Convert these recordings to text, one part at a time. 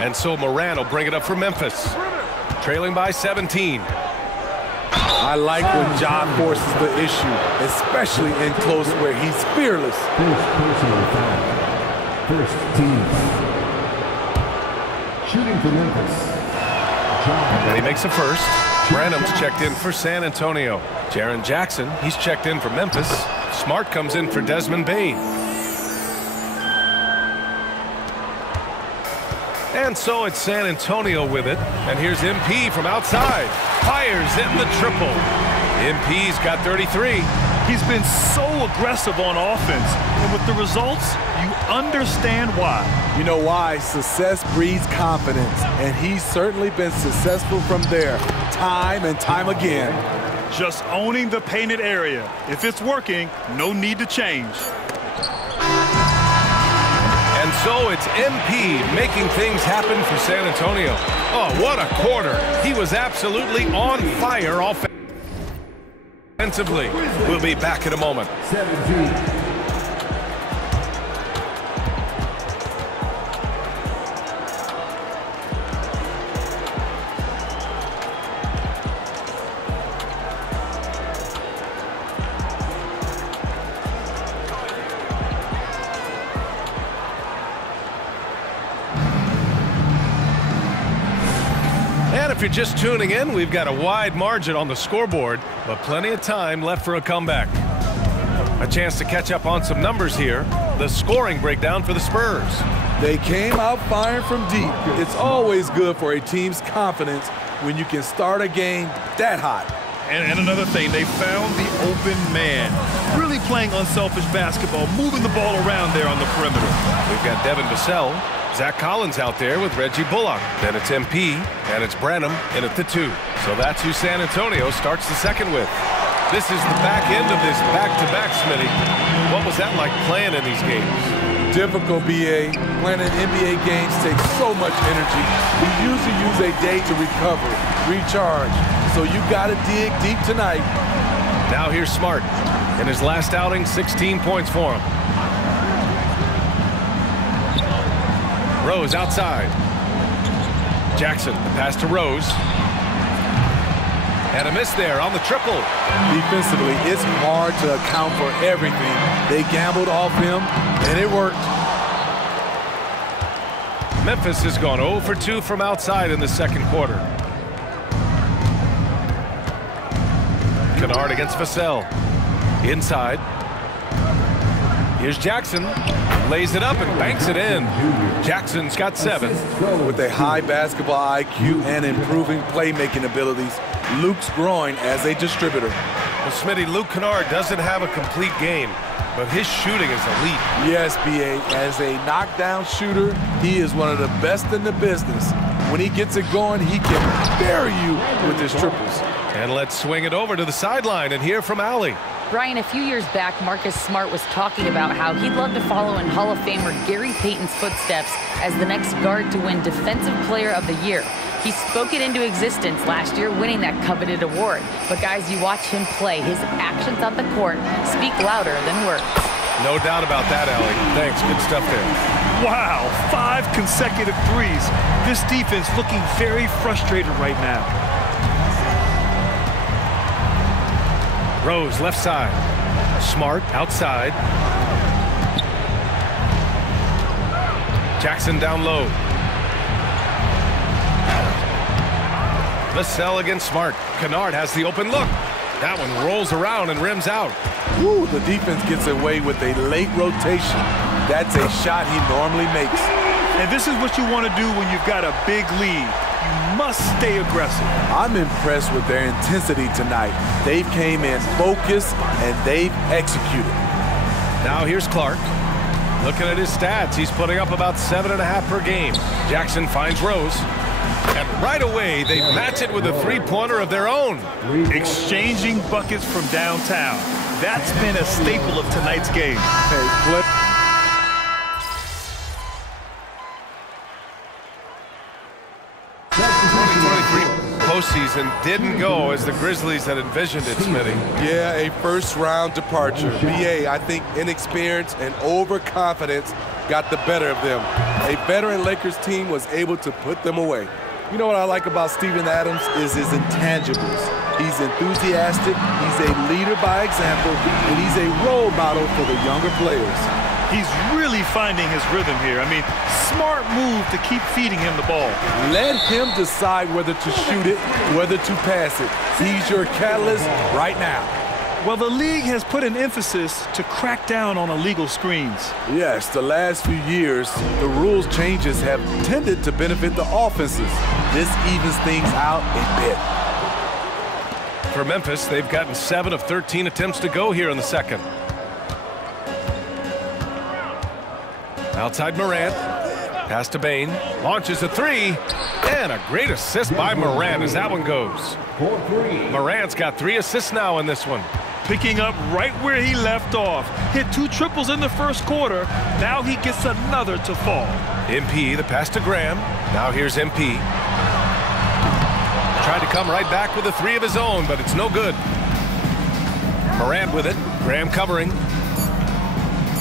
And so Moran will bring it up for Memphis. Trailing by 17. I like when Ja forces the issue, especially in close where he's fearless. First personal foul. First team foul. Shooting for Memphis. And he makes a first. Branham's checked in for San Antonio. Jaren Jackson, he's checked in for Memphis. Smart comes in for Desmond Bane. And so it's San Antonio with it. And here's MP from outside. Fires in the triple. MP's got 33. He's been so aggressive on offense. And with the results, you understand why. You know why? Success breeds confidence. And he's certainly been successful from there, time and time again. Just owning the painted area. If it's working, no need to change. And so it's MP making things happen for San Antonio. Oh, what a quarter. He was absolutely on fire offensively. We'll be back in a moment. 17. And if you're just tuning in, we've got a wide margin on the scoreboard, but plenty of time left for a comeback. A chance to catch up on some numbers here. The scoring breakdown for the Spurs. They came out firing from deep. It's always good for a team's confidence when you can start a game that hot. And another thing, they found the open man. Really playing unselfish basketball, moving the ball around there on the perimeter. We've got Devin Vassell. Zach Collins out there with Reggie Bullock. Then it's MP, and it's Branham in at the 2. So that's who San Antonio starts the second with. This is the back end of this back-to-back, Smitty. What was that like playing in these games? Difficult, BA. Playing in NBA games takes so much energy. We usually use a day to recover, recharge. So you got to dig deep tonight. Now here's Smart. In his last outing, 16 points for him. Rose outside. Jackson, the pass to Rose. And a miss there on the triple. Defensively, it's hard to account for everything. They gambled off him, and it worked. Memphis has gone 0 for 2 from outside in the second quarter. Kennard against Vassell. Inside. Here's Jackson. Lays it up and banks it in. Jackson's got 7. With a high basketball IQ and improving playmaking abilities, Luke's growing as a distributor. Well, Smitty, Luke Kennard doesn't have a complete game, but his shooting is elite. Yes, B.A. As a knockdown shooter, he is one of the best in the business. When he gets it going, he can bury you with his triples. And let's swing it over to the sideline and hear from Allie. Brian, a few years back, Marcus Smart was talking about how he'd love to follow in Hall of Famer Gary Payton's footsteps as the next guard to win Defensive Player of the Year. He spoke it into existence last year, winning that coveted award. But guys, you watch him play, his actions on the court speak louder than words. No doubt about that, Allie. Thanks, good stuff there. Wow, 5 consecutive threes. This defense looking very frustrated right now. Rose left side. Smart outside. Jackson down low. Vassell against Smart. Kennard has the open look. That one rolls around and rims out. Woo, the defense gets away with a late rotation. That's a shot he normally makes. And this is what you want to do when you've got a big lead. You must stay aggressive. I'm impressed with their intensity tonight. They came in focused and they've executed. Now here's Clark. Looking at his stats, he's putting up about 7.5 per game. Jackson finds Rose. And right away, they match it with a three-pointer of their own. Exchanging buckets from downtown. That's been a staple of tonight's game. Hey, flip. Postseason didn't go as the Grizzlies had envisioned it, Smitty. Yeah, a first-round departure. BA, I think inexperience and overconfidence got the better of them. A veteran Lakers team was able to put them away. You know what I like about Steven Adams is his intangibles. He's enthusiastic, he's a leader by example, and he's a role model for the younger players. He's really finding his rhythm here. I mean, smart move to keep feeding him the ball. Let him decide whether to shoot it, whether to pass it. He's your catalyst right now. Well, the league has put an emphasis to crack down on illegal screens. Yes, the last few years, the rules changes have tended to benefit the offenses. This evens things out a bit. For Memphis, they've gotten 7 of 13 attempts to go here in the second. Outside Morant, pass to Bane, launches a three, and a great assist by Morant as that one goes. Morant's got 3 assists now in this one. Picking up right where he left off. Hit 2 triples in the first quarter. Now he gets another to fall. MP, the pass to Graham. Now here's MP. Tried to come right back with a 3 of his own, but it's no good. Morant with it. Graham covering.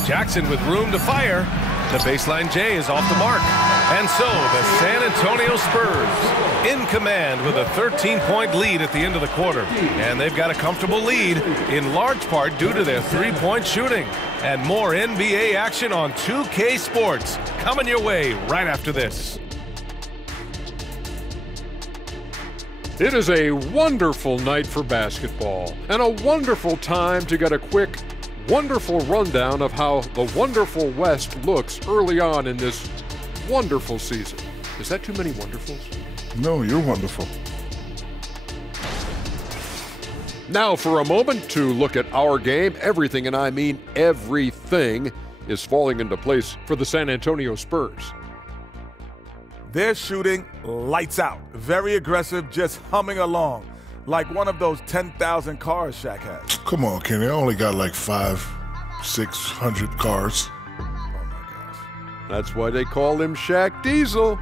Jackson with room to fire. The baseline J is off the mark. And so the San Antonio Spurs in command with a 13-point lead at the end of the quarter. And they've got a comfortable lead in large part due to their 3-point shooting. And more NBA action on 2K Sports coming your way right after this. It is a wonderful night for basketball and a wonderful time to get a quick, wonderful rundown of how the wonderful West looks early on in this wonderful season. Is that too many wonderfuls? No, you're wonderful. Now for a moment to look at our game. Everything, and I mean everything, is falling into place for the San Antonio Spurs. They're shooting lights out. Very aggressive, just humming along. Like one of those 10,000 cars Shaq has. Come on, Kenny. I only got like 500-600 cars. Oh, my gosh. That's why they call him Shaq Diesel.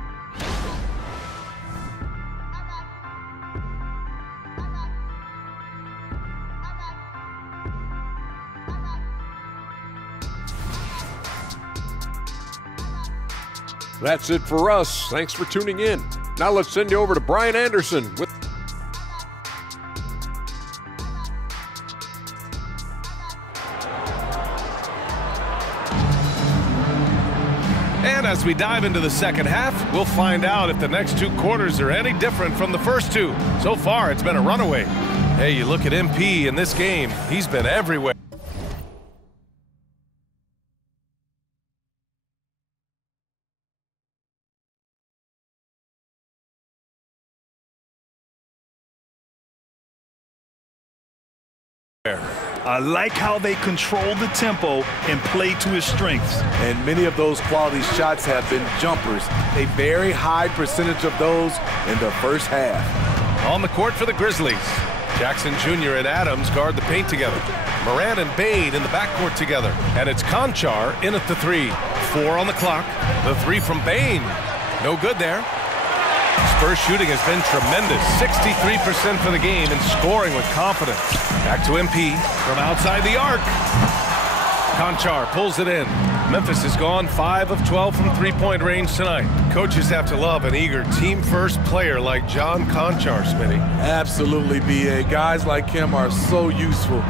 That's it for us. Thanks for tuning in. Now let's send you over to Brian Anderson with And as we dive into the second half, we'll find out if the next 2 quarters are any different from the first 2. So far, it's been a runaway. Hey, you look at MP in this game, he's been everywhere. I like how they control the tempo and play to his strengths. And many of those quality shots have been jumpers. A very high percentage of those in the first half. On the court for the Grizzlies, Jackson Jr. and Adams guard the paint together. Morant and Bane in the backcourt together. And it's Konchar in at the 3. 4 on the clock. The 3 from Bane. No good there. Spurs shooting has been tremendous. 63% for the game and scoring with confidence. Back to MP from outside the arc. Konchar pulls it in. Memphis has gone 5 of 12 from 3-point range tonight. Coaches have to love an eager team-first player like John Konchar, Smitty. Absolutely, B.A. Guys like him are so useful.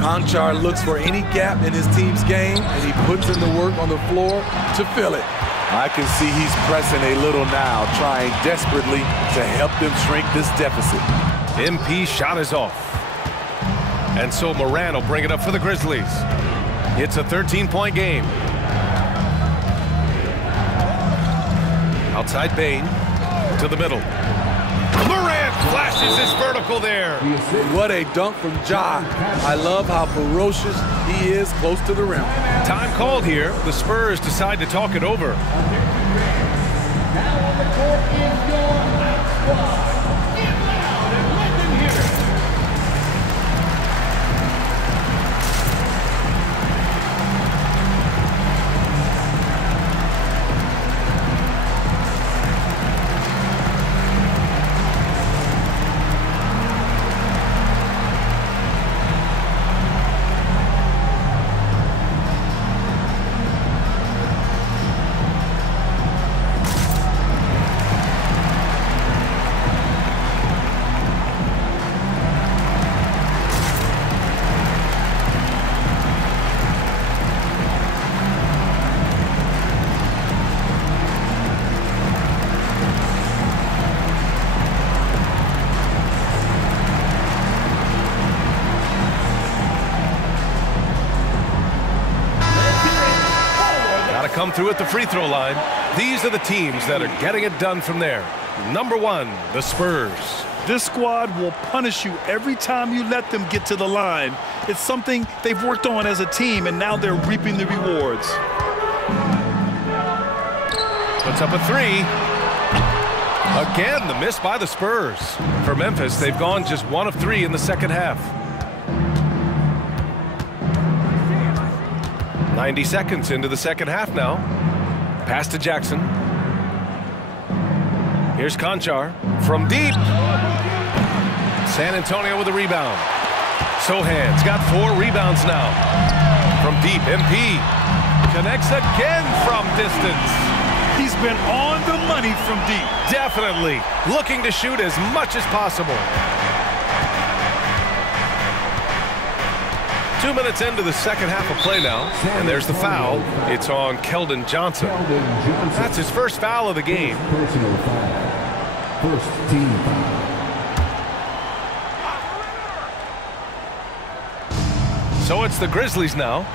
Konchar looks for any gap in his team's game, and he puts in the work on the floor to fill it. I can see he's pressing a little now, trying desperately to help them shrink this deficit. MP shot is off. And so Morant will bring it up for the Grizzlies. It's a 13-point game. Outside Bane to the middle. Morant flashes his vertical there. What a dunk from Ja. I love how ferocious he is close to the rim. Time called here. The Spurs decide to talk it over. Now on the court is your squad. Get loud and let them hear it. come through at the free throw line. These are the teams that are getting it done from there. Number 1, the Spurs. This squad will punish you every time you let them get to the line. It's something they've worked on as a team, and now they're reaping the rewards. Puts up a 3. Again, the miss by the Spurs. For Memphis, they've gone just 1 of 3 in the second half. 90 seconds into the second half now. Pass to Jackson. Here's Konchar from deep. San Antonio with a rebound. Sohan's got 4 rebounds now. From deep, MP connects again from distance. He's been on the money from deep. Definitely looking to shoot as much as possible. 2 minutes into the second half of play now, and there's the foul. It's on Keldon Johnson. That's his first foul of the game. Personal foul. First team foul. So it's the Grizzlies now.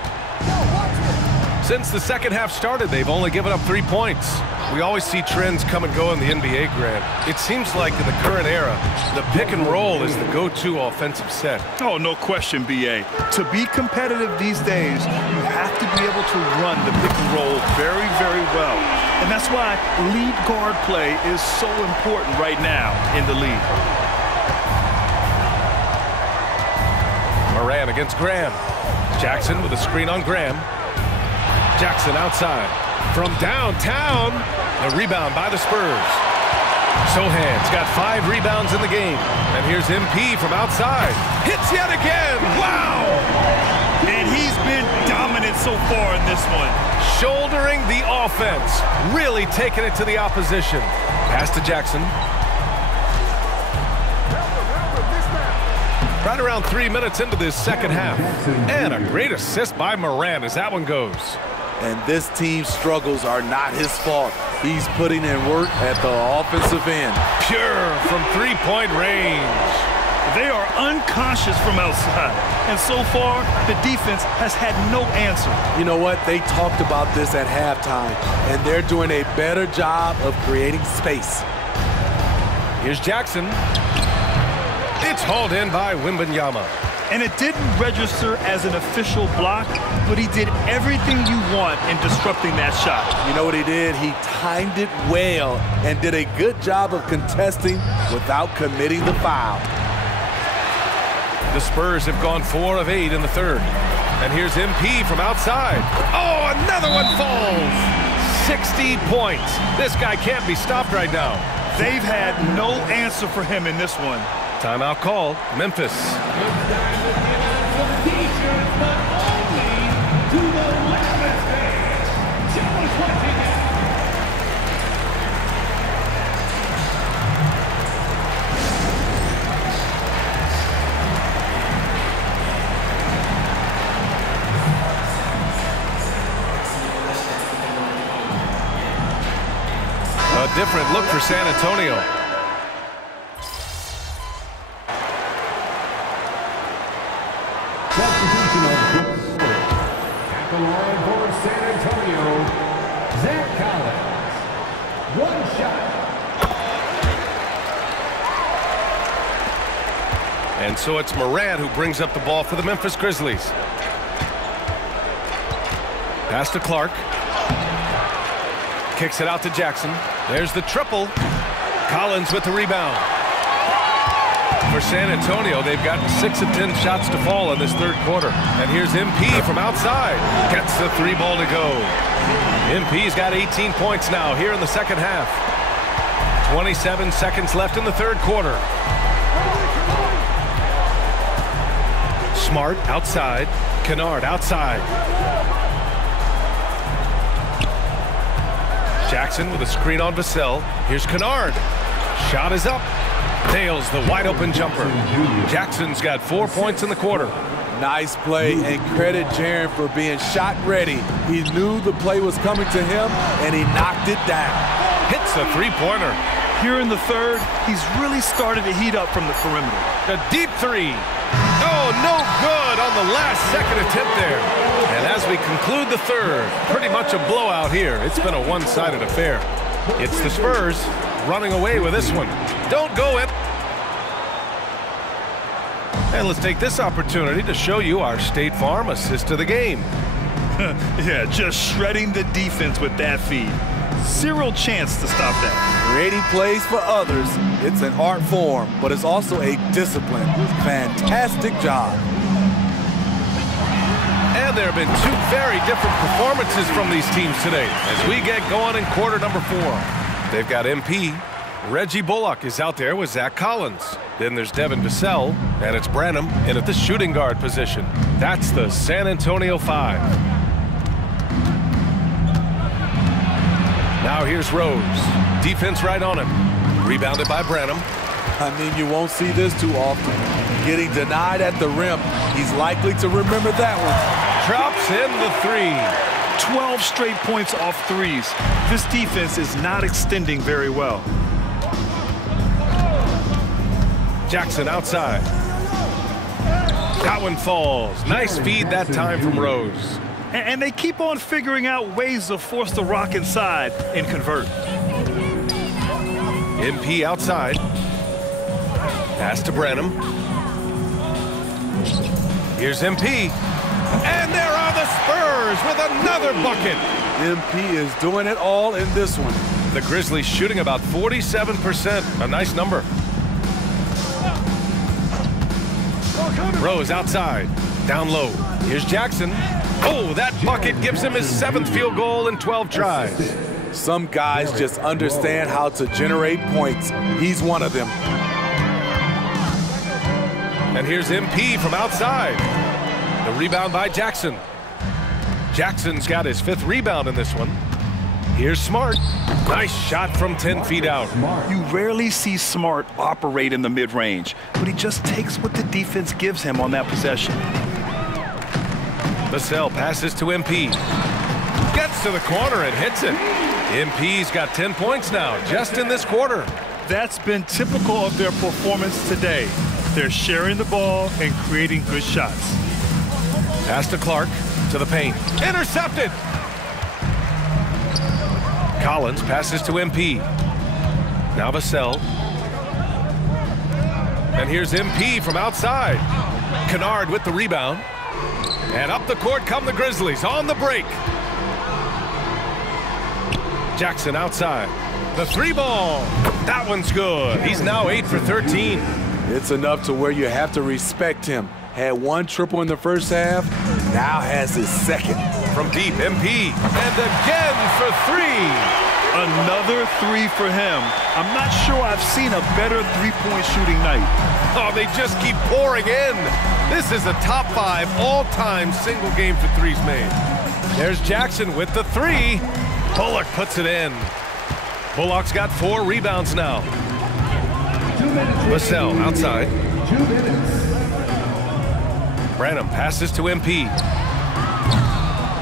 Since the second half started, they've only given up 3 points. We always see trends come and go in the NBA, Grant. It seems like in the current era, the pick and roll is the go-to offensive set. Oh, no question, B.A. To be competitive these days, you have to be able to run the pick and roll very, very well. And that's why lead guard play is so important right now in the league. Moran against Graham. Jackson with a screen on Graham. Jackson outside. From downtown, the rebound by the Spurs. Sohan's got 5 rebounds in the game. And here's MP from outside. Hits yet again. Wow! And he's been dominant so far in this one. Shouldering the offense. Really taking it to the opposition. Pass to Jackson. Right around 3 minutes into this second half. And a great assist by Moran as that one goes. And this team's struggles are not his fault. He's putting in work at the offensive end. Pure from three-point range. They are unconscious from outside. And so far, the defense has had no answer. You know what? They talked about this at halftime, and they're doing a better job of creating space. Here's Jackson. It's hauled in by Wembanyama. And it didn't register as an official block, but he did everything you want in disrupting that shot. You know what he did? He timed it well and did a good job of contesting without committing the foul. The Spurs have gone 4 of 8 in the third. And here's MP from outside. Oh, another one falls. 60 points. This guy can't be stopped right now. They've had no answer for him in this one. Timeout called. Memphis. It's time to give out some t-shirts, but only to the Memphis fans. Tell us what you got. A different look for San Antonio. Substitution of Brooks Stewart. At the line for San Antonio, Zach Collins. 1 shot. And so it's Moran who brings up the ball for the Memphis Grizzlies. Pass to Clark. Kicks it out to Jackson. There's the triple. Collins with the rebound. For San Antonio, they've gotten 6 of 10 shots to fall in this third quarter. And here's MP from outside. Gets the 3 ball to go. MP's got 18 points now here in the second half. 27 seconds left in the third quarter. Smart outside. Kennard outside. Jackson with a screen on Vassell. Here's Kennard. Shot is up. Nails the wide-open jumper. Jackson's got 4 points in the quarter. Nice play, and credit Jaren for being shot ready. He knew the play was coming to him, and he knocked it down. Hits a three-pointer. Here in the third, he's really started to heat up from the perimeter. A deep 3. Oh, no good on the last second attempt there. And as we conclude the third, pretty much a blowout here. It's been a one-sided affair. It's the Spurs running away with this one. Don't go it. And let's take this opportunity to show you our State Farm assist of the game. Yeah, just shredding the defense with that feed. Zero chance to stop that. Creating plays for others, it's an art form, but it's also a discipline. Fantastic job. And there have been two very different performances from these teams today as we get going in quarter number 4. They've got MP. Reggie Bullock is out there with Zach Collins. Then there's Devin Vassell, and it's Branham in at the shooting guard position. That's the San Antonio 5. Now here's Rose. Defense right on him. Rebounded by Branham. I mean, you won't see this too often. Getting denied at the rim. He's likely to remember that one. Drops in the 3. 12 straight points off threes. This defense is not extending very well. Jackson outside. That one falls. Nice feed that time from Rose. And they keep on figuring out ways to force the rock inside and convert. MP outside. Pass to Branham. Here's MP. And there are the Spurs with another bucket. MP is doing it all in this one. The Grizzlies shooting about 47%. A nice number. Rose outside. Down low. Here's Jackson. Oh, that bucket gives him his 7th field goal in 12 tries. Some guys just understand how to generate points. He's one of them. And here's MP from outside. The rebound by Jackson. Jackson's got his 5th rebound in this one. Here's Smart. Nice shot from 10 feet out. You rarely see Smart operate in the mid-range, but he just takes what the defense gives him on that possession. Vassell passes to MP. Gets to the corner and hits it. MP's got 10 points now, just in this quarter. That's been typical of their performance today. They're sharing the ball and creating good shots. Pass to Clark, to the paint. Intercepted! Collins passes to MP. Now Vassell. And here's MP from outside. Kennard with the rebound. And up the court come the Grizzlies on the break. Jackson outside. The 3-ball. That one's good. He's now 8 for 13. It's enough to where you have to respect him. Had 1 triple in the first half, now has his 2nd. From deep, MP. And again for 3. Another 3 for him. I'm not sure I've seen a better three-point shooting night. Oh, they just keep pouring in. This is a top 5 all-time single game for threes made. There's Jackson with the 3. Bullock puts it in. Bullock's got 4 rebounds now. Vassell outside. 2 minutes. Branham passes to MP.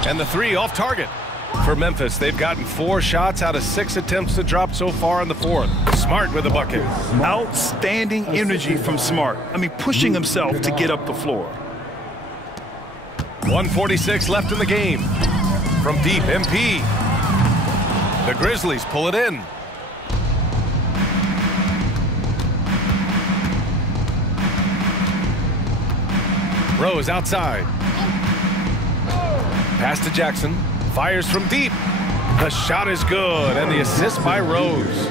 And the 3 off target. For Memphis, they've gotten 4 shots out of 6 attempts to drop so far in the 4th. Smart with a bucket. Outstanding energy from Smart. I mean, pushing himself to get up the floor. 1:46 left in the game. From deep, MP. The Grizzlies pull it in. Rose outside. Pass to Jackson. Fires from deep. The shot is good, and the assist by Rose.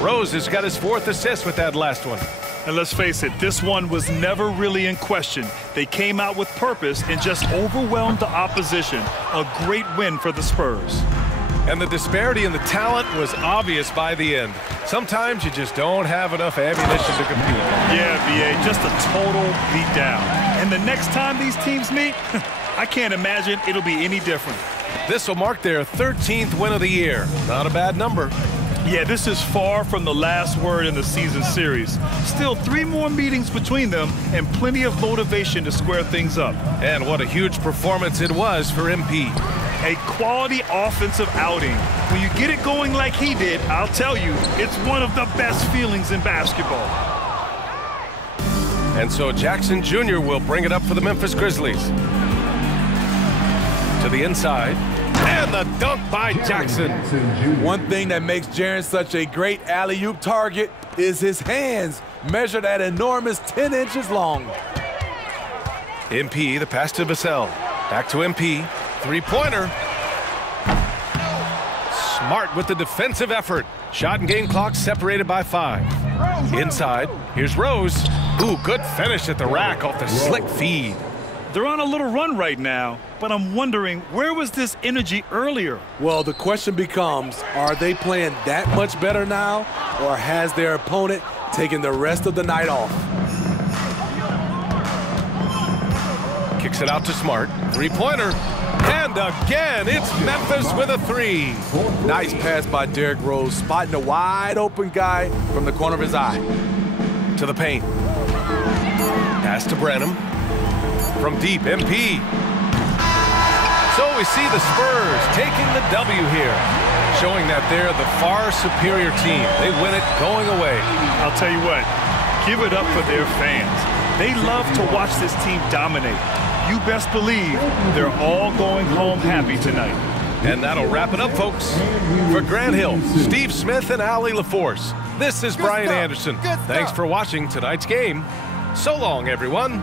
Rose has got his 4th assist with that last one. And let's face it, this one was never really in question. They came out with purpose and just overwhelmed the opposition. A great win for the Spurs. And the disparity in the talent was obvious by the end. Sometimes you just don't have enough ammunition to compete. Yeah, BA, just a total beatdown. And the next time these teams meet, I can't imagine it'll be any different. This will mark their 13th win of the year. Not a bad number. Yeah, this is far from the last word in the season series. Still 3 more meetings between them and plenty of motivation to square things up. And what a huge performance it was for MP. A quality offensive outing. When you get it going like he did, I'll tell you, it's one of the best feelings in basketball. And so Jackson Jr. will bring it up for the Memphis Grizzlies. To the inside. And the dunk by Jackson. One thing that makes Jaren such a great alley-oop target is his hands, measured at enormous 10 inches long. MP, the pass to Vassell. Back to MP. Three-pointer. Smart with the defensive effort. Shot and game clock separated by 5. Inside, here's Rose. Ooh, good finish at the rack off the slick feed. They're on a little run right now, but I'm wondering, where was this energy earlier? Well, the question becomes, are they playing that much better now, or has their opponent taken the rest of the night off? Kicks it out to Smart. Three-pointer. And again, it's Memphis with a 3. Nice pass by Derrick Rose, spotting a wide open guy from the corner of his eye. To the paint. Pass to Branham. From deep, MP. So we see the Spurs taking the W here, showing that they're the far superior team. They win it going away. I'll tell you what, give it up for their fans. They love to watch this team dominate. You best believe they're all going home happy tonight. And that'll wrap it up, folks. For Grant Hill, Steve Smith, and Allie LaForce, this is Brian Anderson. Thanks for watching tonight's game. So long, everyone.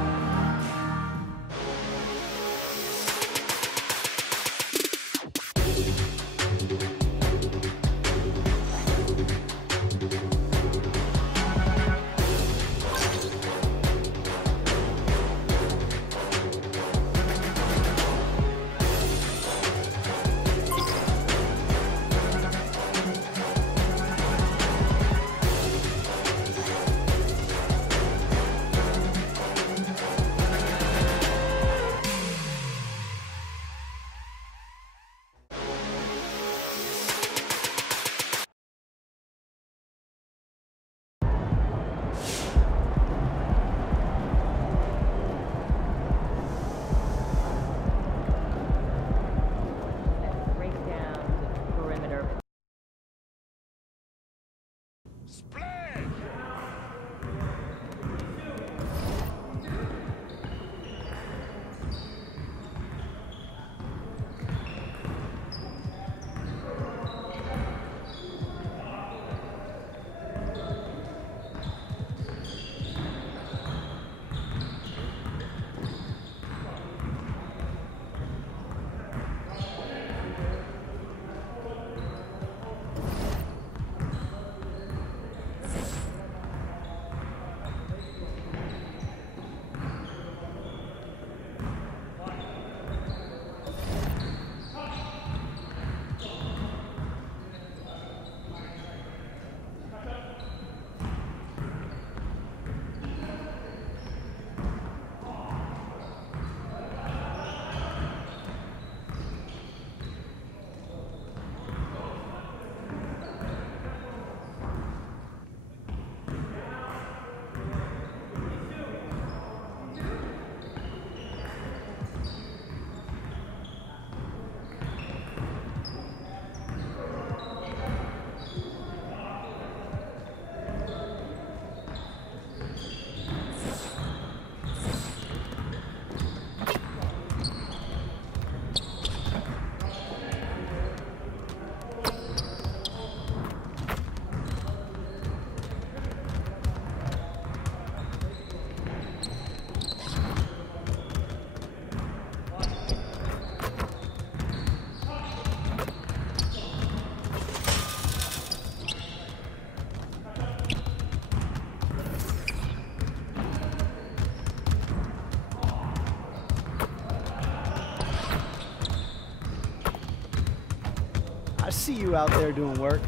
I see you out there doing work.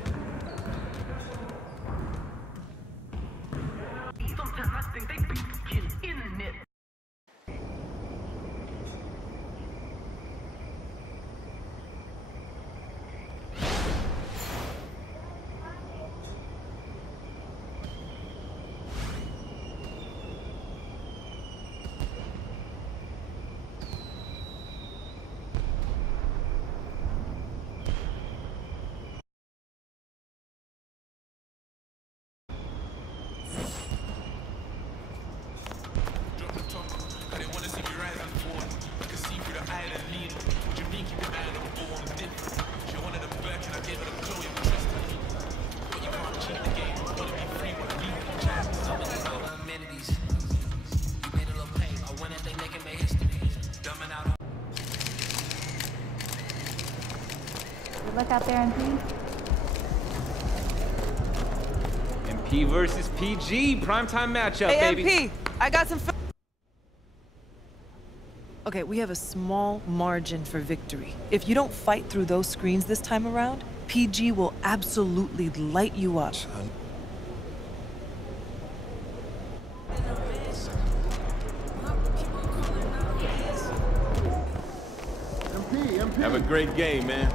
look out there, MP? MP versus PG, primetime matchup, baby. Hey, MP, I got some... Okay, we have a small margin for victory. If you don't fight through those screens this time around, PG will absolutely light you up. MP. Have a great game, man.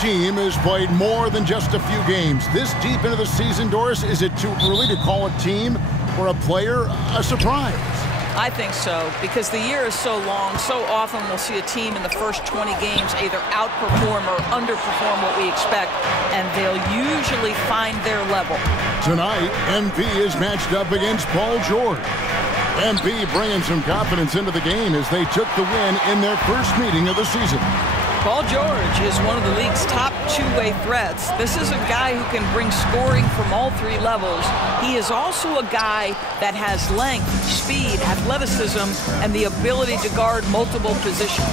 Team has played more than just a few games. This deep into the season, Doris, is it too early to call a team or a player a surprise? I think so, because the year is so long. So often we'll see a team in the first 20 games either outperform or underperform what we expect, and they'll usually find their level. Tonight, MP is matched up against Paul George. MP bringing some confidence into the game as they took the win in their first meeting of the season. Paul George is one of the league's top two-way threats. This is a guy who can bring scoring from all three levels. He is also a guy that has length, speed, athleticism, and the ability to guard multiple positions.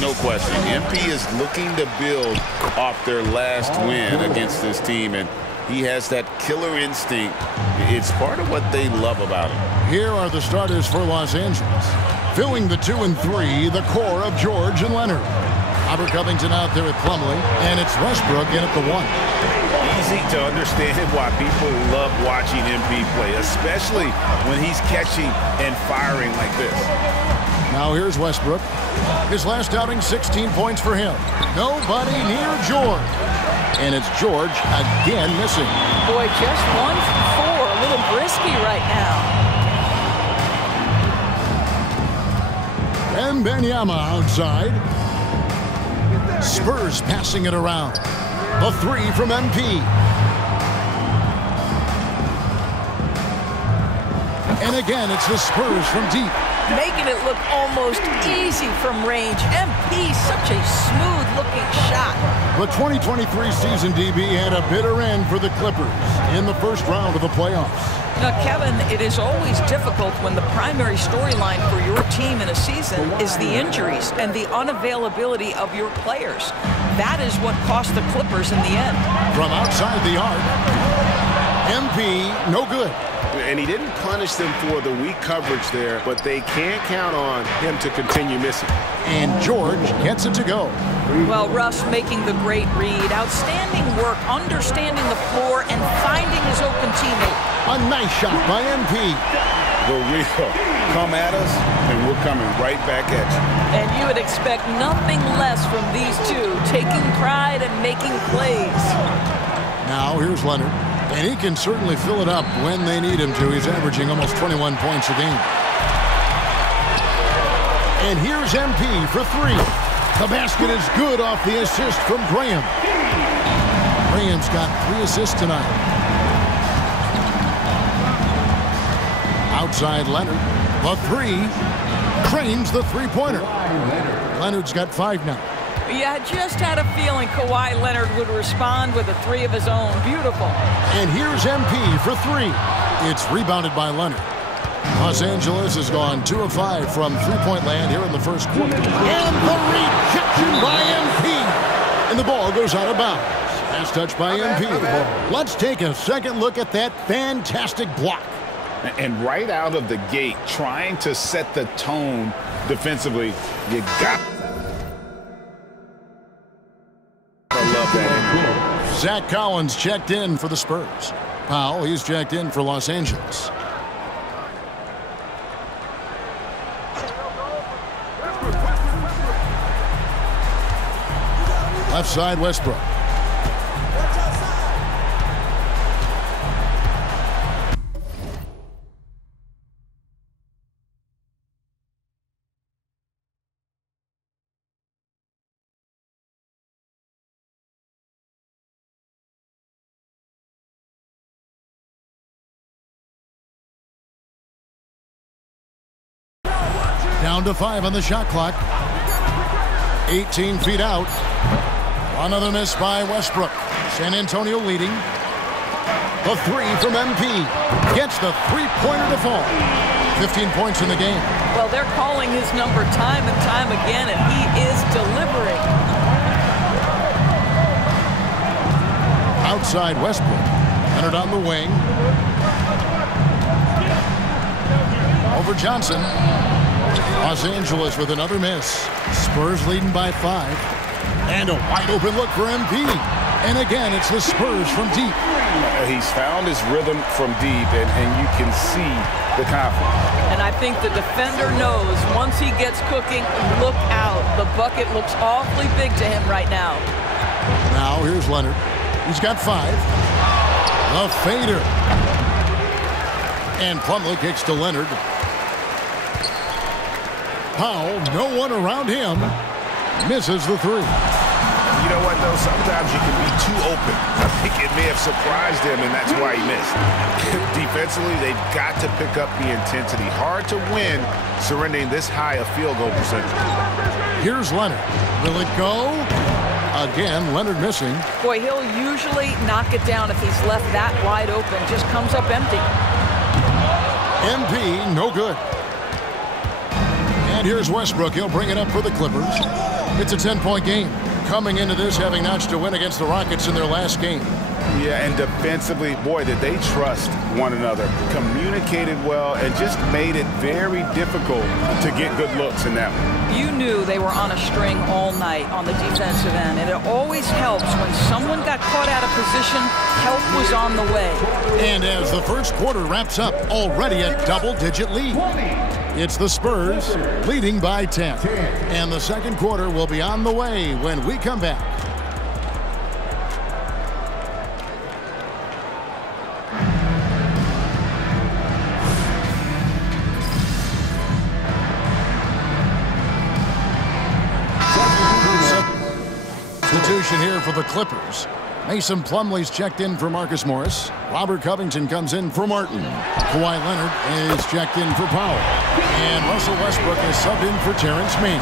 No question. MP is looking to build off their last win against this team, and he has that killer instinct. It's part of what they love about him. Here are the starters for Los Angeles. Filling the 2 and 3, the core of George and Leonard. Robert Covington out there at Plumlee, and it's Westbrook in at the 1. Easy to understand why people love watching MP play, especially when he's catching and firing like this. Now here's Westbrook. His last outing, 16 points for him. Nobody near George. And it's George again missing. Boy, just 1 for 4. A little brisky right now. And Benyama outside. Spurs passing it around. A 3 from MP. And again, it's the Spurs from deep. Making it look almost easy from range. MP, such a smooth-looking shot. The 2023 season, DB, had a bitter end for the Clippers in the first round of the playoffs. Now, Kevin, it is always difficult when the primary storyline for your team in a season is the injuries and the unavailability of your players. That is what cost the Clippers in the end. From outside the arc, MP, no good. And he didn't punish them for the weak coverage there, but they can't count on him to continue missing. And George gets it to go. Well, Russ making the great read. Outstanding work, understanding the floor, and finding his open teammate. A nice shot by MP. The real come at us, and we're coming right back at you. And you would expect nothing less from these two, taking pride and making plays. Now here's Leonard. And he can certainly fill it up when they need him to. He's averaging almost 21 points a game. And here's MP for 3. The basket is good off the assist from Graham. Graham's got 3 assists tonight. Outside Leonard. The 3. Cranes the three-pointer. Leonard's got 5 now. Yeah, just had a feeling Kawhi Leonard would respond with a 3 of his own. Beautiful. And here's MP for 3. It's rebounded by Leonard. Los Angeles has gone 2 of 5 from three-point land here in the first quarter. And the rejection by MP. And the ball goes out of bounds. Last touch by MP. Let's take a second look at that fantastic block. And right out of the gate, trying to set the tone defensively, you got to love that. Zach Collins checked in for the Spurs. Powell, he's checked in for Los Angeles. Left side, Westbrook. Down to 5 on the shot clock. 18 feet out. Another miss by Westbrook. San Antonio leading. The three from MP. Gets the three-pointer to fall. 15 points in the game. Well, they're calling his number time and time again, and he is delivering. Outside Westbrook. Leonard on the wing. Over Johnson. Los Angeles with another miss. Spurs leading by 5. And a wide-open look for MP. And again, it's the Spurs from deep. He's found his rhythm from deep, and you can see the confidence. And I think the defender knows once he gets cooking, look out. The bucket looks awfully big to him right now. Now here's Leonard. He's got 5. The fader. And Plumlee kicks to Leonard. Powell, no one around him. Misses the three. You know what, though? Sometimes you can be too open. I think it may have surprised him, and that's why he missed. Defensively, they've got to pick up the intensity. Hard to win surrendering this high a field goal percentage. Here's Leonard. Will it go? Again, Leonard missing. Boy, he'll usually knock it down if he's left that wide open. Just comes up empty. MP, no good. And here's Westbrook. He'll bring it up for the Clippers. It's a 10-point game. Coming into this, having notched a win against the Rockets in their last game. Yeah, and defensively, boy, did they trust one another. Communicated well and just made it very difficult to get good looks in that one. You knew they were on a string all night on the defensive end, and it always helps when someone got caught out of position, help was on the way. And as the first quarter wraps up, already a double-digit lead. It's the Spurs leading by 10. And the second quarter will be on the way when we come back. Substitution here for the Clippers. Mason Plumlee's checked in for Marcus Morris. Robert Covington comes in for Martin. Kawhi Leonard is checked in for Powell. And Russell Westbrook is subbed in for Terrence Mann.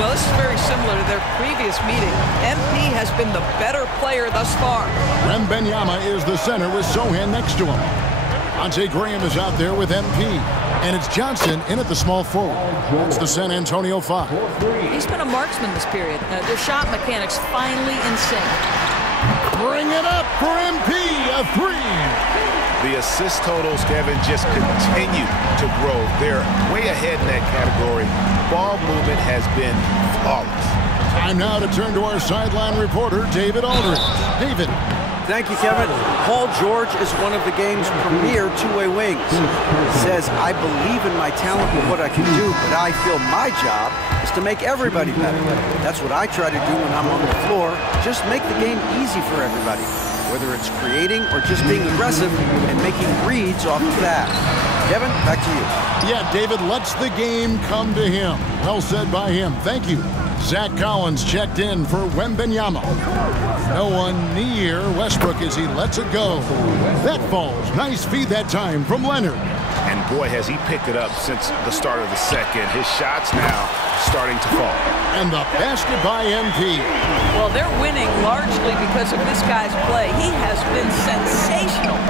Well, this is very similar to their previous meeting. MP has been the better player thus far. Wembanyama is the center with Sohan next to him. Ante Graham is out there with MP. And it's Johnson in at the small forward. It's the San Antonio 5. He's been a marksman this period. Their shot mechanics finally in sync. Bring it up for MP, a 3. The assist totals, Kevin, just continue to grow. They're way ahead in that category. Ball movement has been flawless. Time now to turn to our sideline reporter, David Aldridge. David. Thank you, Kevin. Paul George is one of the game's premier two-way wings. He says, I believe in my talent and what I can do, but I feel my job is to make everybody better. That's what I try to do when I'm on the floor. Just make the game easy for everybody, whether it's creating or just being aggressive and making reads off of that. Kevin, back to you. Yeah, David lets the game come to him. Well said by him. Thank you. Zach Collins checked in for Wembanyama. No one near Westbrook as he lets it go. That falls. Nice feed that time from Leonard. And boy, has he picked it up since the start of the second. His shots now starting to fall. And the basket by MP. Well, they're winning largely because of this guy's play. He has been sensational.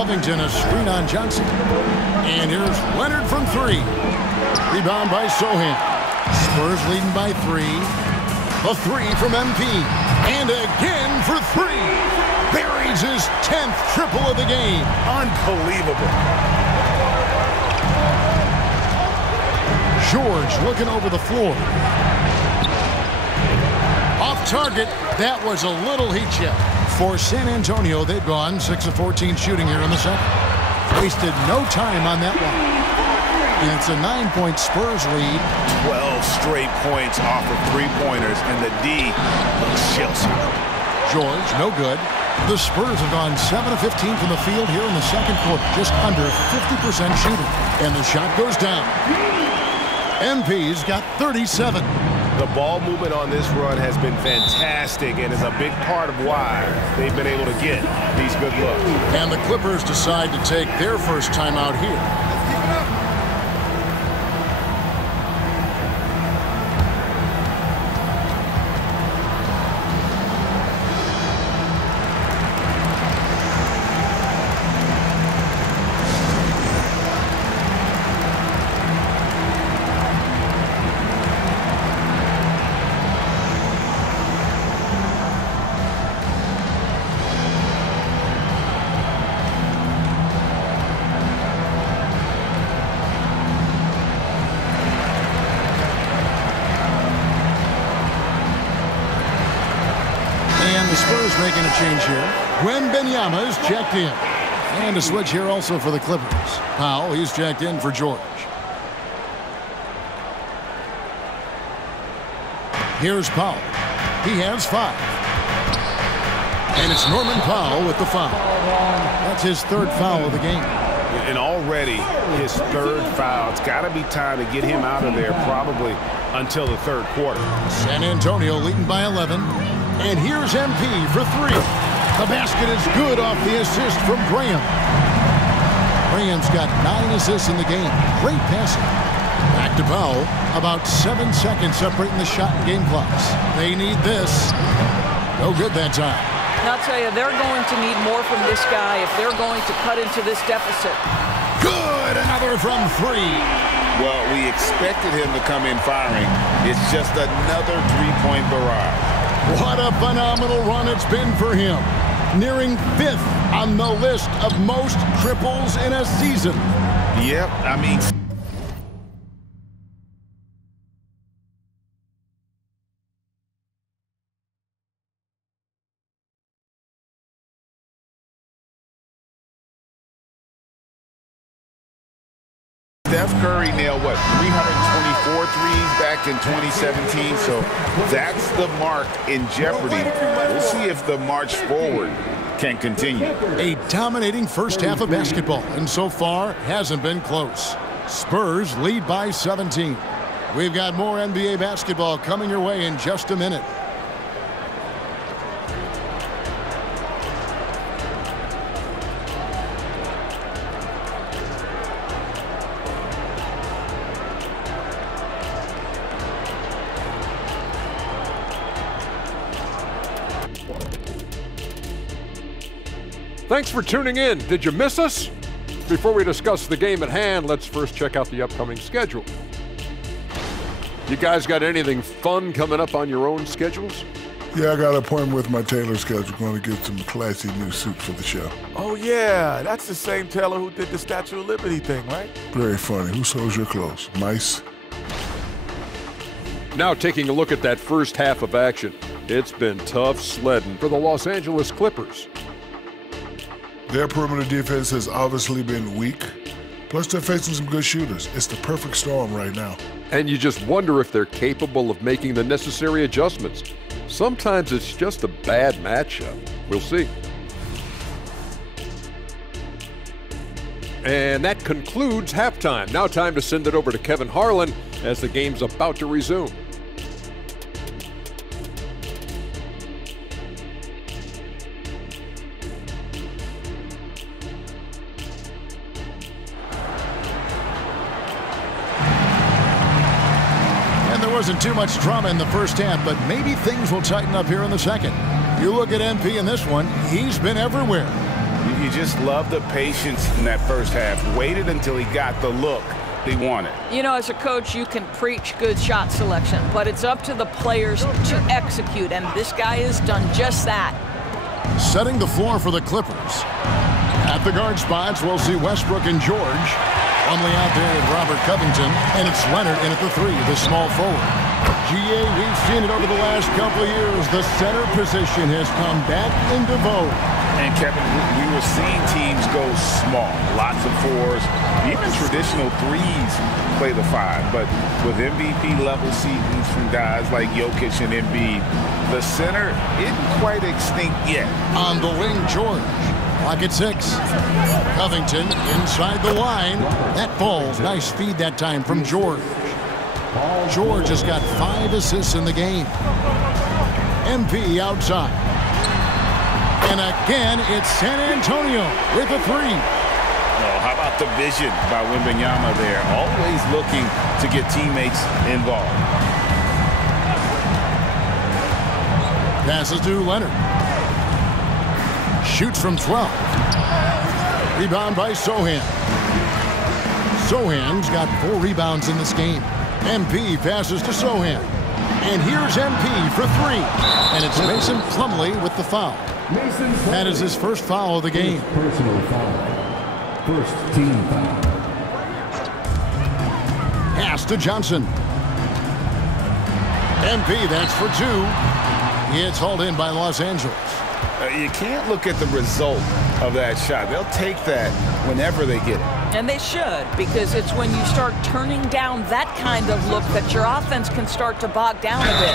Covington, a screen on Johnson. And here's Leonard from 3. Rebound by Sohan. Spurs leading by 3. A 3 from MP. And again for 3. Buries his 10th triple of the game. Unbelievable. George looking over the floor. Off target. That was a little heat check. For San Antonio, they've gone 6 of 14 shooting here in the second. Wasted no time on that one. And it's a 9-point Spurs lead. 12 straight points off of three-pointers, and the D looks shell-shocked. George, no good. The Spurs have gone 7 of 15 from the field here in the second quarter. Just under 50% shooting. And the shot goes down. MP's got 37. The ball movement on this run has been fantastic and is a big part of why they've been able to get these good looks. And the Clippers decide to take their first timeout here. Making a change here. Wembanyama is checked in. And a switch here also for the Clippers. Powell, he's checked in for George. Here's Powell. He has 5. And it's Norman Powell with the foul. That's his 3rd foul of the game. And already his 3rd foul. It's got to be time to get him out of there probably until the 3rd quarter. San Antonio leading by 11. And here's MP for 3. The basket is good off the assist from Graham. Graham's got 9 assists in the game. Great passing. Back to Powell. About 7 seconds separating the shot and game clocks. They need this. No good that time. And I'll tell you, they're going to need more from this guy if they're going to cut into this deficit. Good. Another from 3. Well, we expected him to come in firing. It's just another three-point barrage. What a phenomenal run it's been for him. Nearing 5th on the list of most triples in a season. Yep, I mean... Steph Curry nailed, what, 324 threes back in 2017, so that's the mark in jeopardy. We'll see if the march forward can continue. A dominating first half of basketball, and so far hasn't been close. Spurs lead by 17. We've got more NBA basketball coming your way in just a minute. Thanks for tuning in. Did you miss us? Before we discuss the game at hand, let's first check out the upcoming schedule. You guys got anything fun coming up on your own schedules? Yeah, I got an appointment with my tailor schedule. Going to get some classy new suits for the show. Oh, yeah. That's the same tailor who did the Statue of Liberty thing, right? Very funny. Who sews your clothes? Mice? Now taking a look at that first half of action. It's been tough sledding for the Los Angeles Clippers. Their perimeter defense has obviously been weak. Plus, they're facing some good shooters. It's the perfect storm right now. And you just wonder if they're capable of making the necessary adjustments. Sometimes it's just a bad matchup. We'll see. And that concludes halftime. Now time to send it over to Kevin Harlan as the game's about to resume. Wasn't too much drama in the first half, but maybe things will tighten up here in the second. You look at MP in this one, he's been everywhere. You just love the patience in that first half. Waited until he got the look he wanted. You know, as a coach, you can preach good shot selection, but it's up to the players to execute, and this guy has done just that. Setting the floor for the Clippers. At the guard spots, we'll see Westbrook and George. Plumlee out there with Robert Covington, and it's Leonard in at the 3, the small forward. GA, we've seen it over the last couple of years. The center position has come back into vogue. And Kevin, we were seeing teams go small, lots of 4s, even traditional 3s play the 5. But with MVP-level seasons from guys like Jokic and Embiid, the center isn't quite extinct yet. On the wing, George. Clock at 6. Covington inside the line. That falls. Nice feed that time from George. George has got 5 assists in the game. MP outside. And again, it's San Antonio with a 3. Oh, how about the vision by Wembanyama there? Always looking to get teammates involved. Passes to Leonard. Shoots from 12. Rebound by Sohan. Sohan's got 4 rebounds in this game. MP passes to Sohan. And here's MP for 3. And it's Mason Plumlee with the foul. That is his first foul of the game. Personal foul. First team foul. Pass to Johnson. MP, that's for 2. It's hauled in by Los Angeles. You can't look at the result of that shot. They'll take that whenever they get it. And they should, because it's when you start turning down that kind of look that your offense can start to bog down a bit.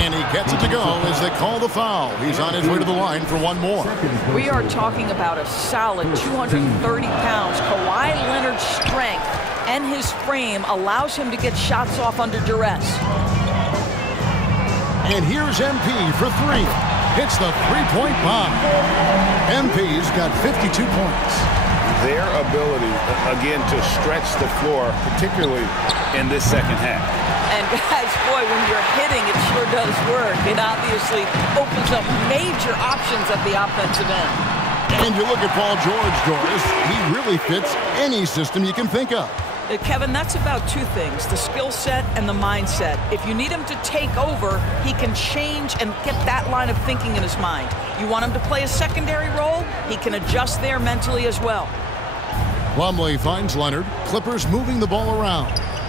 And he gets it to go as they call the foul. He's on his way to the line for 1 more. We are talking about a solid 230 pounds. Kawhi Leonard's strength and his frame allows him to get shots off under duress. And here's MP for 3. Hits the 3-point bomb. MP's got 52 points. Their ability, again, to stretch the floor, particularly in this second half. And guys, boy, when you're hitting, it sure does work. It obviously opens up major options at the offensive end. And you look at Paul George, Doris, he really fits any system you can think of. Kevin, that's about 2 things, the skill set and the mindset. If you need him to take over, he can change and get that line of thinking in his mind. You want him to play a secondary role, he can adjust there mentally as well. Plumlee finds Leonard. Clippers moving the ball around.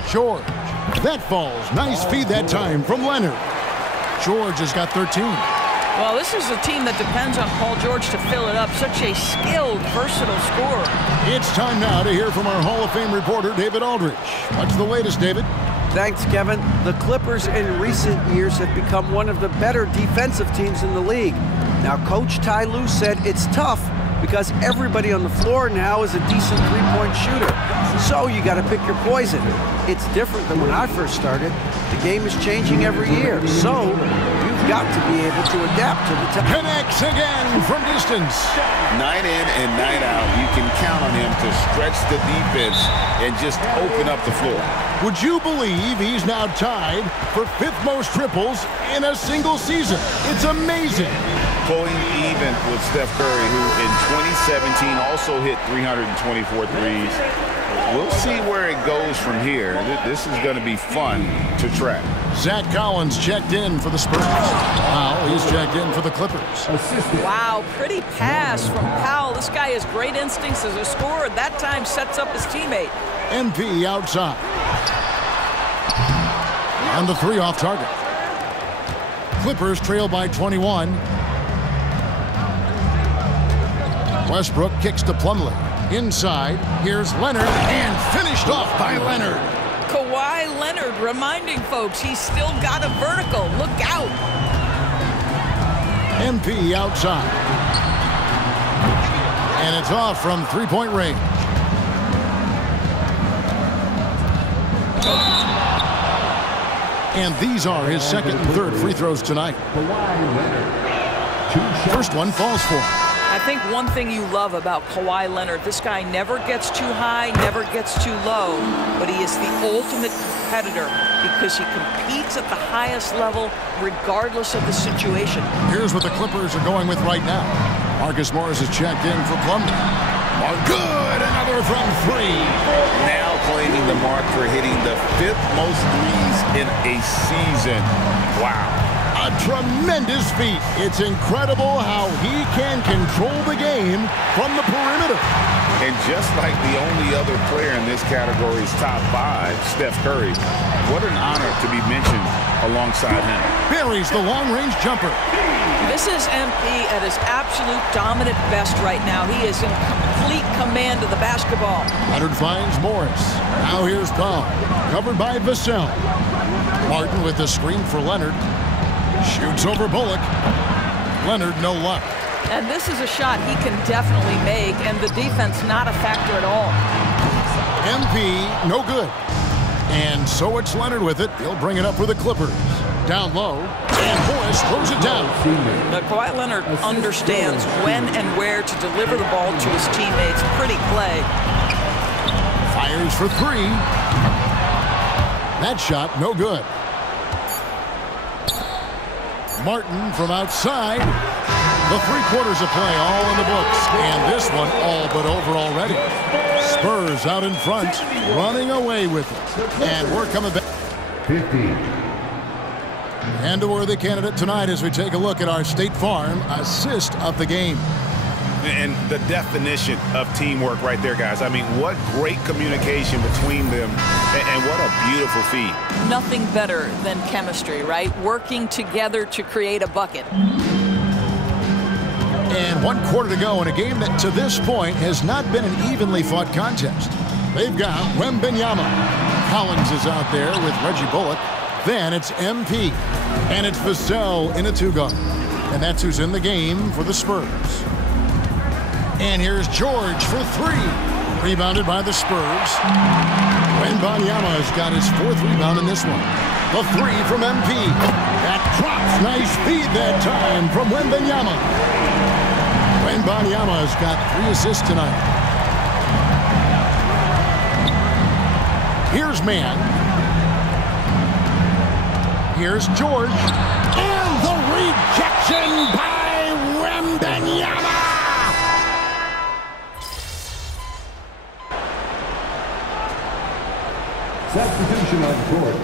George. That falls. Nice feed that time from Leonard. George has got 13. Well, this is a team that depends on Paul George to fill it up. Such a skilled, versatile scorer. It's time now to hear from our Hall of Fame reporter, David Aldridge. What's the latest, David? Thanks, Kevin. The Clippers in recent years have become one of the better defensive teams in the league. Now, Coach Ty Lue said it's tough because everybody on the floor now is a decent 3-point shooter. So you got to pick your poison. It's different than when I first started. The game is changing every year. So you've got to be able to adapt to the time. Connects again from distance. Night in and night out, you can count on him to stretch the defense and just open up the floor. Would you believe he's now tied for 5th most triples in a single season? It's amazing. Pulling even with Steph Curry, who in 2017 also hit 324 threes. We'll see where it goes from here. This is going to be fun to track. Zach Collins checked in for the Spurs. Powell, he's checked in for the Clippers. Wow, pretty pass from Powell. This guy has great instincts as a scorer. That time sets up his teammate. MP outside. On the 3 off target. Clippers trail by 21. Westbrook kicks to Plumlee. Inside, here's Leonard, and finished off by Leonard. Kawhi Leonard reminding folks he's still got a vertical. Look out. MP outside. And it's off from 3-point range. And these are his 2nd and 3rd free throws tonight. First one falls for him. I think one thing you love about Kawhi Leonard, this guy never gets too high, never gets too low, but he is the ultimate competitor because he competes at the highest level regardless of the situation. Here's what the Clippers are going with right now. Marcus Morris is checked in for Plumlee. Good, another from 3. Now claiming the mark for hitting the 5th most threes in a season. Wow. A tremendous feat. It's incredible how he can control the game from the perimeter. And just like the only other player in this category's top 5, Steph Curry, what an honor to be mentioned alongside him. Buries the long-range jumper. This is MP at his absolute dominant best right now. He is in complete command of the basketball. Leonard finds Morris. Now here's Powell, covered by Vassell. Martin with the screen for Leonard. Shoots over Bullock. Leonard, no luck. And this is a shot he can definitely make, and the defense not a factor at all. MP, no good. And so it's Leonard with it. He'll bring it up for the Clippers. Down low, and Morris throws it down. Now, Kawhi Leonard understands when and where to deliver the ball to his teammates. Pretty play. Fires for 3. That shot, no good. Martin from outside. The 3 quarters of play all in the books. And this one all but over already. Spurs out in front, running away with it. And we're coming back. 50. And a worthy candidate tonight as we take a look at our State Farm assist of the game. And the definition of teamwork right there, guys. I mean, what great communication between them, and what a beautiful feed. Nothing better than chemistry, right? Working together to create a bucket. And 1 quarter to go in a game that to this point has not been an evenly fought contest. They've got Wembanyama. Collins is out there with Reggie Bullock. Then it's MP. And it's Vassell in a 2-guard. And that's who's in the game for the Spurs. And here's George for 3. Rebounded by the Spurs. Wembanyama has got his 4th rebound in this one. The 3 from MP. That drops. Nice feed that time from Wembanyama. Wembanyama has got 3 assists tonight. Here's Mann. Here's George. And the rejection by Wembanyama. Substitution on court.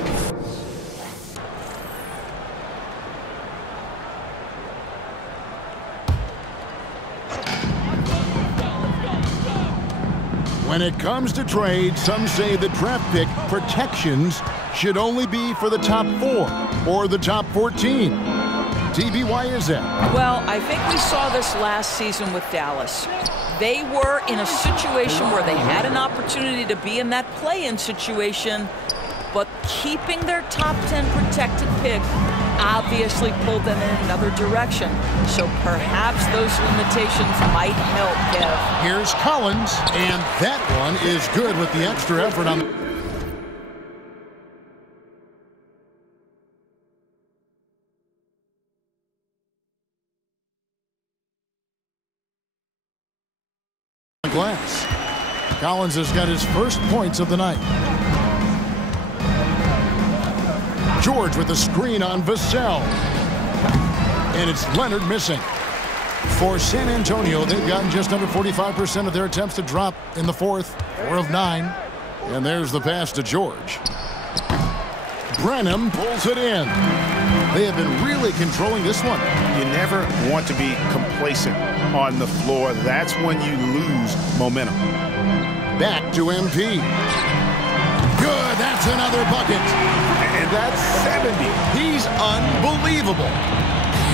When it comes to trade, some say the draft pick protections should only be for the top 4 or the top 14. TB, why is that? Well, I think we saw this last season with Dallas. They were in a situation where they had an opportunity to be in that play-in situation, but keeping their top 10 protected pick obviously pulled them in another direction. So perhaps those limitations might help, Kev. Here's Collins, and that one is good with the extra effort on the glass. Collins has got his first points of the night. George with the screen on Vassell. And it's Leonard missing. For San Antonio, they've gotten just under 45% of their attempts to drop in the 4th, 4 of 9. And there's the pass to George. Brenham pulls it in. They have been really controlling this one. You never want to be complacent on the floor. That's when you lose momentum. Back to MP. Good, that's another bucket. And that's 70. He's unbelievable.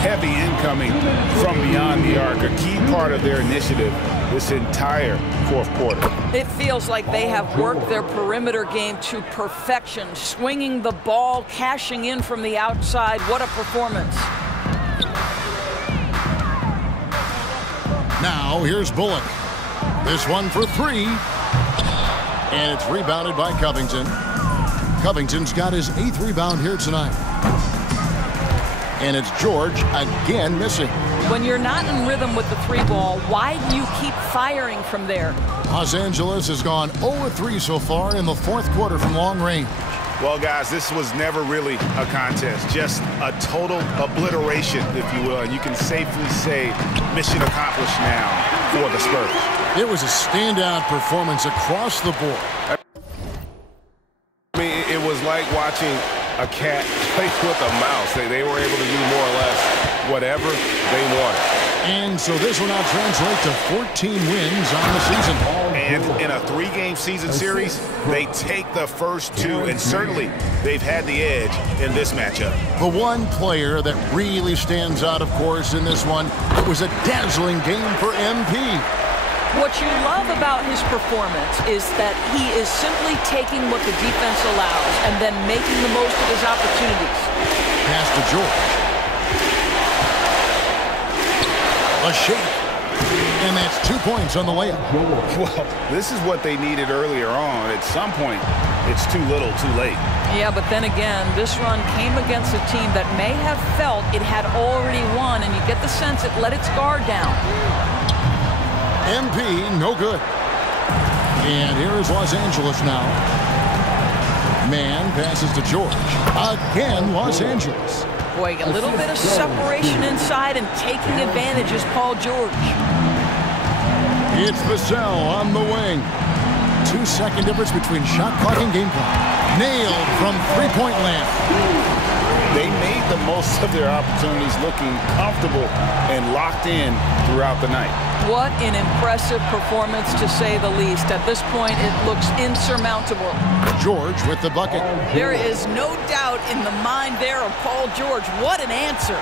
Heavy incoming from beyond the arc, a key part of their initiative this entire 4th quarter. It feels like they have worked their perimeter game to perfection, swinging the ball, cashing in from the outside. What a performance. Now here's Bullock. This one for 3. And it's rebounded by Covington. Covington's got his 8th rebound here tonight. And it's George again missing. When you're not in rhythm with the 3-ball, why do you keep firing from there? Los Angeles has gone 0-3 so far in the 4th quarter from long range. Well, guys, this was never really a contest, just a total obliteration, if you will. And you can safely say mission accomplished now for the Spurs. It was a standout performance across the board. I mean, it was like watching a cat play with a mouse. They were able to do more or less whatever they wanted. And so this will now translate to 14 wins on the season. And in a 3-game season series, they take the first 2, and certainly they've had the edge in this matchup. The one player that really stands out, of course, in this one, it was a dazzling game for MP. What you love about his performance is that he is simply taking what the defense allows and then making the most of his opportunities. Pass to George. A shake. And that's 2 points on the layup. Well, this is what they needed earlier on. At some point, it's too little, too late. Yeah, but then again, this run came against a team that may have felt it had already won, and you get the sense it let its guard down. MP, no good. And here is Los Angeles now. Man passes to George. Again, Los Angeles. Boy, a little bit of separation inside and taking advantage is Paul George. It's Vassell on the wing. 2-second difference between shot clock and game clock. Nailed from three-point land. They made the most of their opportunities, looking comfortable and locked in throughout the night. What an impressive performance, to say the least. At this point, it looks insurmountable. George with the bucket. There is no doubt in the mind there of Paul George. What an answer.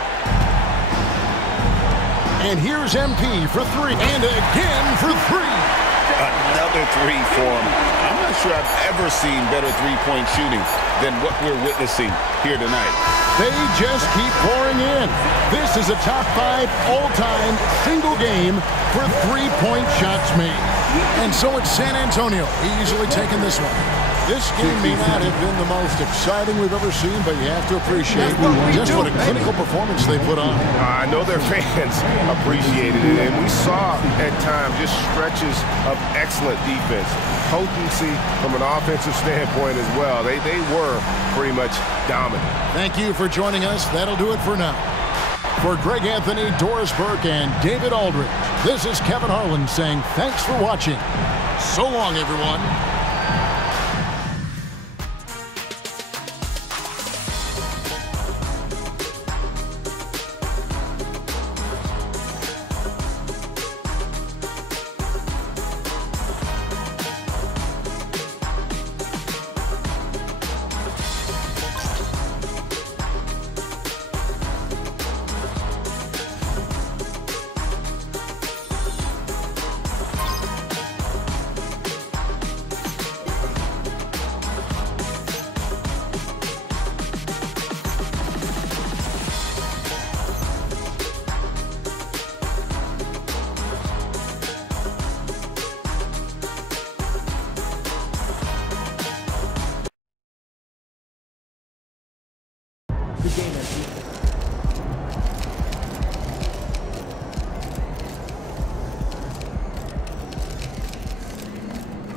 And here's MP for 3. And again for 3. Another 3 for him. I'm not sure I've ever seen better three-point shooting than what we're witnessing here tonight. They just keep pouring in. This is a top 5 all-time single game for three-point shots made. And so it's San Antonio easily taking this one. This game may not have been the most exciting we've ever seen, but you have to appreciate just what a clinical performance they put on. I know their fans appreciated it, and we saw at times just stretches of excellent defense. Potency from an offensive standpoint as well. They were pretty much dominant. Thank you for joining us. That'll do it for now. For Greg Anthony, Doris Burke, and David Aldridge, this is Kevin Harlan saying thanks for watching. So long, everyone.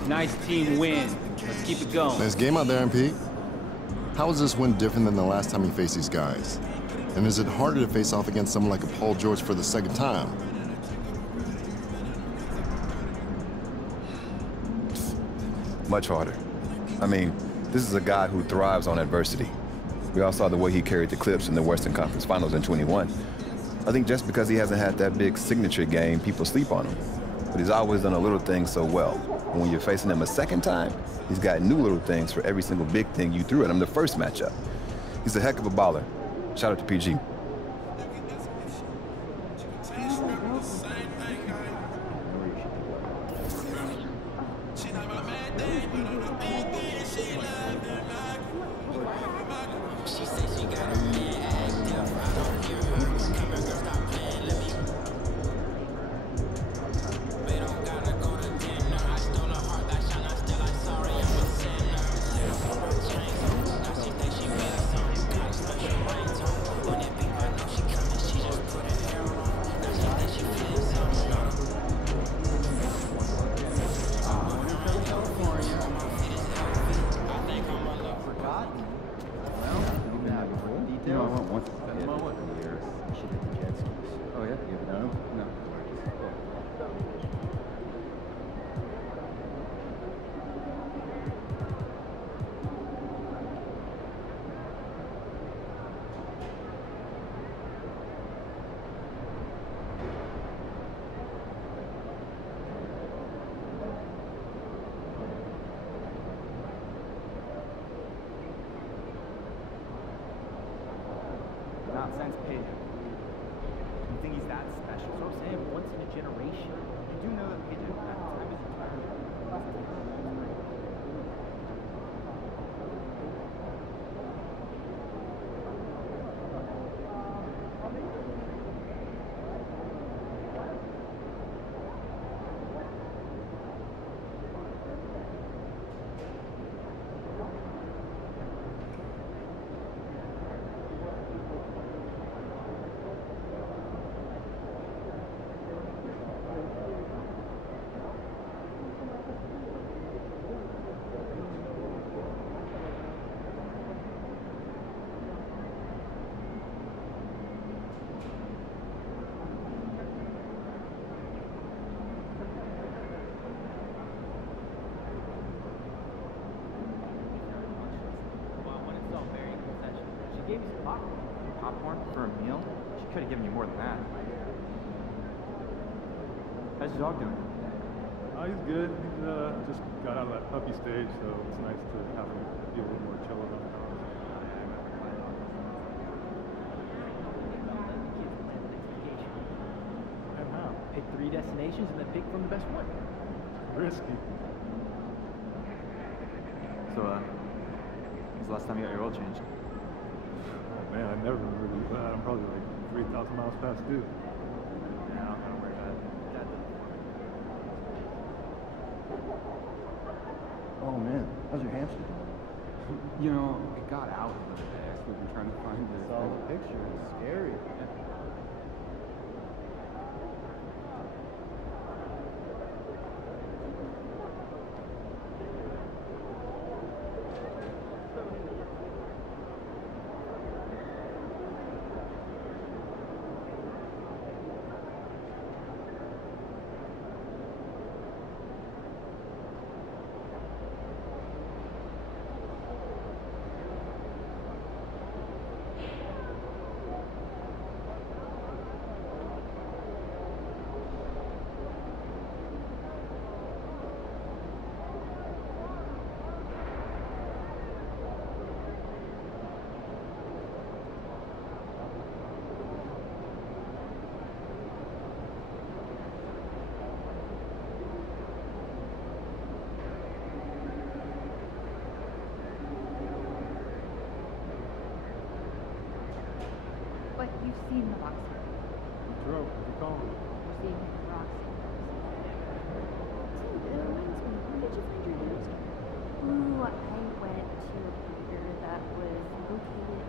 Nice team win. Let's keep it going. Nice game out there, MP. How is this win different than the last time you faced these guys? And is it harder to face off against someone like a Paul George for the second time? Much harder. I mean, this is a guy who thrives on adversity. We all saw the way he carried the Clips in the Western Conference Finals in 21. I think just because he hasn't had that big signature game, people sleep on him. But he's always done a little thing so well. And when you're facing him a second time, he's got new little things for every single big thing you threw at him the first matchup. He's a heck of a baller. Shout out to PG. once it's been a year. You should hit the jet skis. Oh, yeah? You ever done them? No. Nonsense pig. You think he's that special? So I'm saying, once in a generation. You do know that Pigeon at the time of his retirement. Gave me some popcorn for a meal. She could have given you more than that. How's your dog doing? He's good. He's just got out of that puppy stage, so it's nice to have him be a little more chill around the house. And how? Pick 3 destinations and then pick from the best one. Risky. So, when's the last time you got your oil changed? Man, I never really that. I'm probably like 3,000 miles past due. Yeah, don't worry about it. Oh man, how's your hamster doing? You know, it got out the other day. So we've been trying to find it. Saw the picture. It's scary. But you've seen the boxer. True, you call him. You've seen Roxy. Dude, it reminds me, where did you find your hamster? Ooh, I went to a breeder that was located